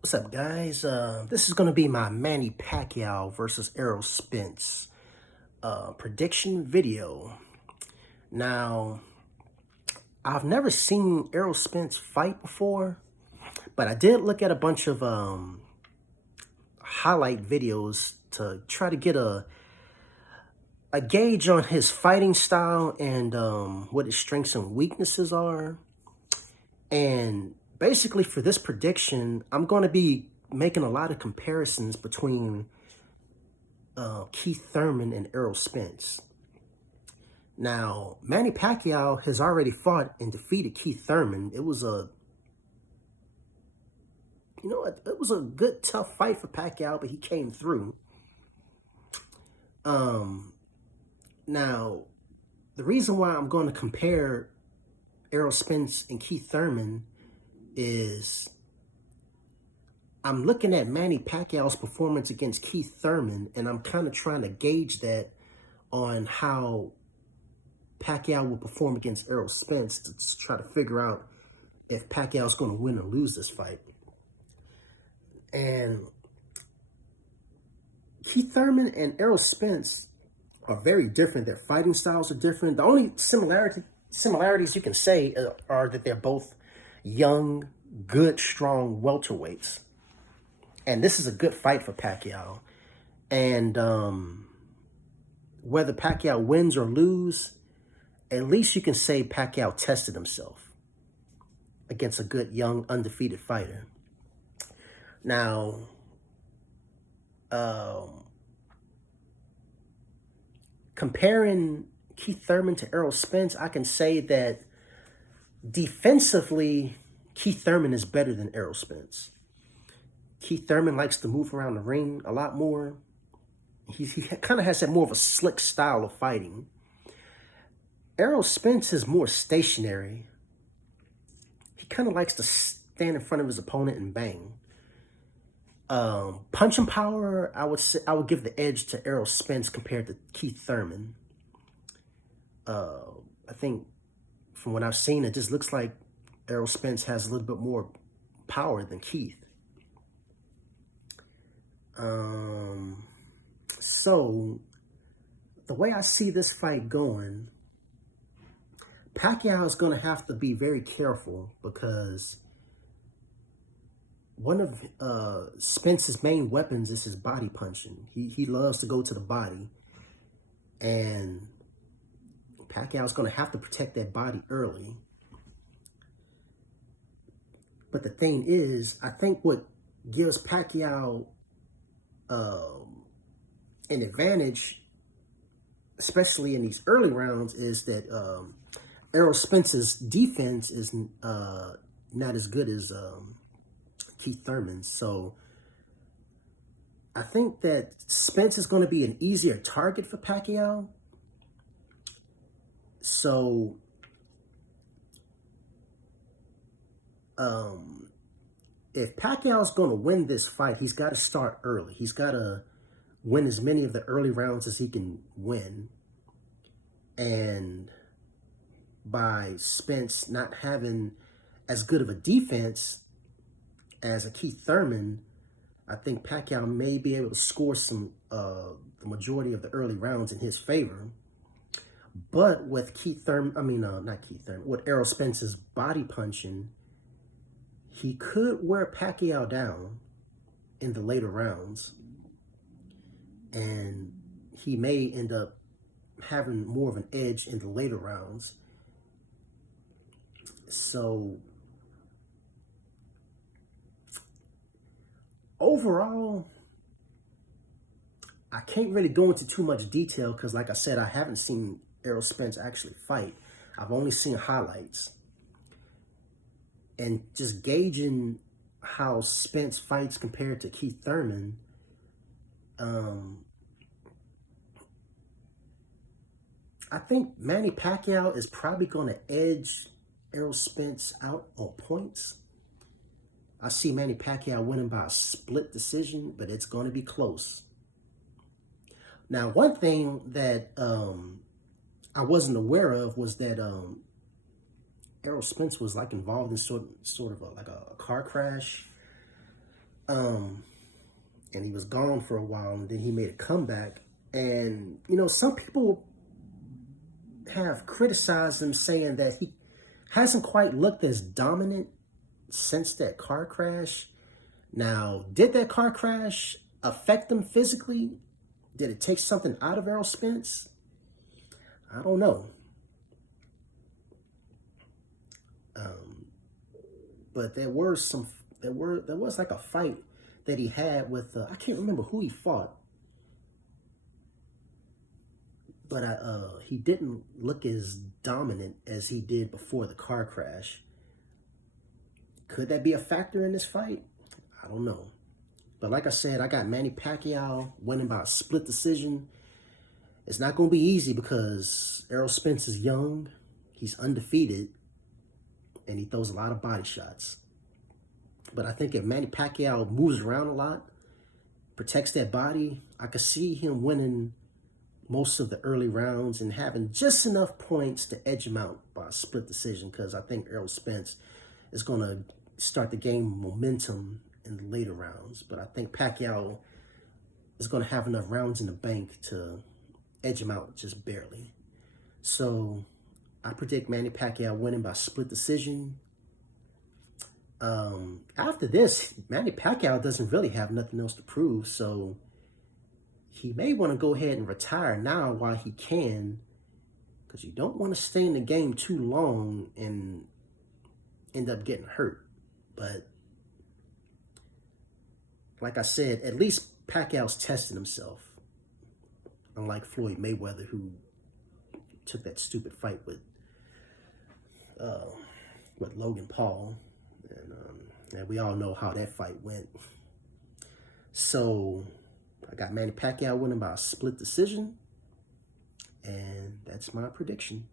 What's up, guys? This is going to be my Manny Pacquiao versus Errol Spence prediction video. Now, I've never seen Errol Spence fight before, but I did look at a bunch of highlight videos to try to get a gauge on his fighting style and what his strengths and weaknesses are. And basically, for this prediction, I'm going to be making a lot of comparisons between Keith Thurman and Errol Spence. Now, Manny Pacquiao has already fought and defeated Keith Thurman. It was a good tough fight for Pacquiao, but he came through. Now, the reason why I'm going to compare Errol Spence and Keith Thurman is I'm looking at Manny Pacquiao's performance against Keith Thurman, and I'm kind of trying to gauge that on how Pacquiao will perform against Errol Spence to try to figure out if Pacquiao's going to win or lose this fight. And Keith Thurman and Errol Spence are very different. Their fighting styles are different. The only similarities you can say are that they're both young, good, strong welterweights. And this is a good fight for Pacquiao. And whether Pacquiao wins or loses, at least you can say Pacquiao tested himself against a good, young, undefeated fighter. Now, comparing Keith Thurman to Errol Spence, I can say that defensively, Keith Thurman is better than Errol Spence. Keith Thurman likes to move around the ring a lot more. He kind of has that more of a slick style of fighting. Errol Spence is more stationary. He kind of likes to stand in front of his opponent and bang. Punching power, I would give the edge to Errol Spence compared to Keith Thurman. I think from what I've seen, it just looks like Errol Spence has a little bit more power than Keith. So the way I see this fight going, Pacquiao is going to have to be very careful because one of Spence's main weapons is his body punching. He loves to go to the body, and Pacquiao is going to have to protect that body early. But the thing is, I think what gives Pacquiao an advantage, especially in these early rounds, is that Errol Spence's defense is not as good as Keith Thurman's. So I think that Spence is going to be an easier target for Pacquiao. So if Pacquiao's going to win this fight, he's got to start early. He's got to win as many of the early rounds as he can win. And by Spence not having as good of a defense as a Keith Thurman, I think Pacquiao may be able to score some the majority of the early rounds in his favor. But with with Errol Spence's body punching, he could wear Pacquiao down in the later rounds, and he may end up having more of an edge in the later rounds. So overall, I can't really go into too much detail because, like I said, I haven't seen Errol Spence actually fight. I've only seen highlights. And just gauging how Spence fights compared to Keith Thurman, I think Manny Pacquiao is probably going to edge Errol Spence out on points. I see Manny Pacquiao winning by a split decision, but it's going to be close. Now, one thing that I wasn't aware of was that Errol Spence was like involved in sort of like a car crash Um, and he was gone for a while, and then he made a comeback. And some people have criticized him, saying that he hasn't quite looked as dominant since that car crash. Now, did that car crash affect him physically? Did it take something out of Errol Spence? I don't know. Um, but there was like a fight that he had with I can't remember who he fought, but he didn't look as dominant as he did before the car crash. Could that be a factor in this fight? I don't know. But like I said, I got Manny Pacquiao winning by a split decision. It's not going to be easy because Errol Spence is young, he's undefeated, and he throws a lot of body shots. But I think if Manny Pacquiao moves around a lot, protects that body, I could see him winning most of the early rounds and having just enough points to edge him out by a split decision, because I think Errol Spence is going to start the game momentum in the later rounds. But I think Pacquiao is going to have enough rounds in the bank to edge him out just barely. So I predict Manny Pacquiao winning by split decision. After this, Manny Pacquiao doesn't really have nothing else to prove, so he may want to go ahead and retire now while he can, because you don't want to stay in the game too long and end up getting hurt. But like I said, at least Pacquiao's tested himself, unlike Floyd Mayweather, who took that stupid fight with Logan Paul, and we all know how that fight went. So I got Manny Pacquiao winning by a split decision, and that's my prediction.